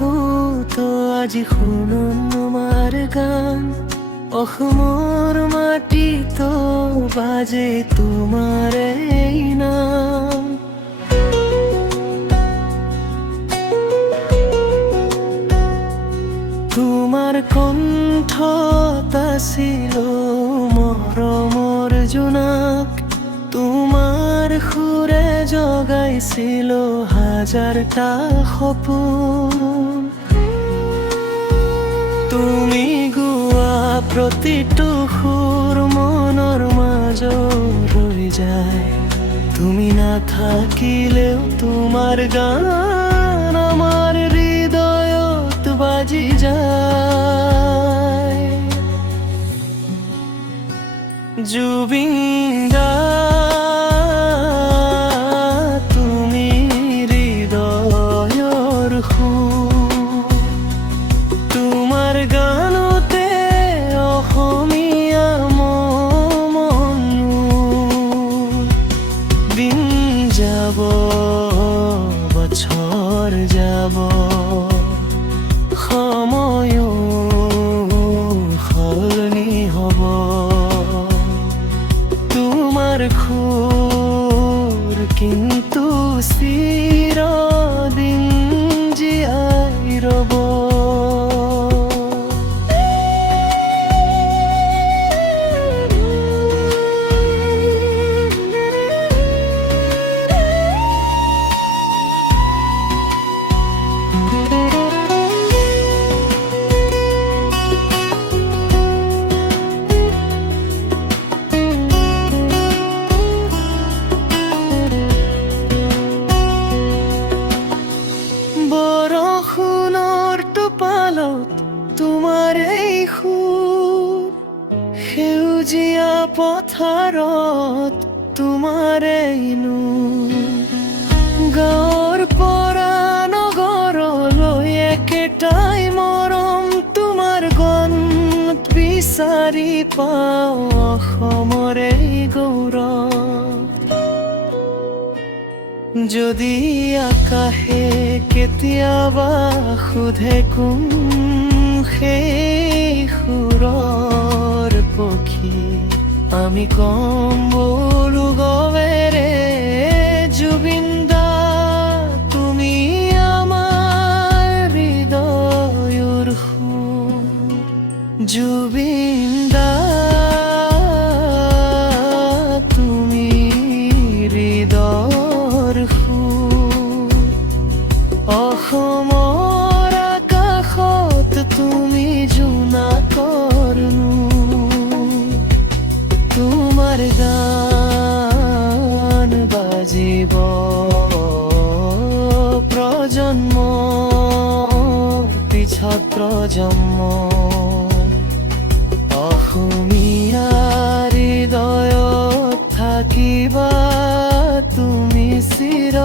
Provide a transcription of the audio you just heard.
তো আজি শুনন তোমাৰ গান অসমৰ মাটি তো বাজে তোমাৰ এই নাম তোমাৰ কণ্ঠত আছিল মৰমৰ জোনাক তোমাৰ সুৰে জগাইছিল হাজাৰটা সপোন তুমি গোৱা প্ৰতিটো সুৰ মনৰ মাজত ৰৈ যায় তুমি নাথাকিলেও তোমাৰ গান আমাৰ হৃদয়ত বাজি যায় জুবিন দা তুমি হৃদয়ৰ সুৰ তোমাৰ গানতে অসমীয়া মন দিন যাব বছৰ যাব সময়ো সলনি হ'ব তোমাৰ সুৰ কিন্তু চিৰদিন জীয়াই ৰ'ব বৰষুণৰ টোপালত তোমাৰ এই সুৰ সেউজীয়া পথাৰত তোমাৰ এই নূৰ গাঁৱৰ পৰা নগৰলৈ একেটাই মৰম তোমাৰ গন্ধ বিচাৰি পাওঁ অসমৰ এই গৌৰৱ যদি আকাশে কেতিয়াবা সোধে কোন সেই সুৰৰ পক্ষী আমি কম বোলো গৱেৰে জুবিন দা তুমি আমাৰ হৃদয়ৰ সুৰ জুবিন দা তুমি হৃদয়ৰ সুৰ অসমৰ আকাশত তুমি জোনাকৰ নূৰ তোমাৰ গান বাজিব প্ৰজন্ম পিছত প্ৰজন্ম অসমীয়াৰ হৃদয়ত থাকিবা তুমি চিৰ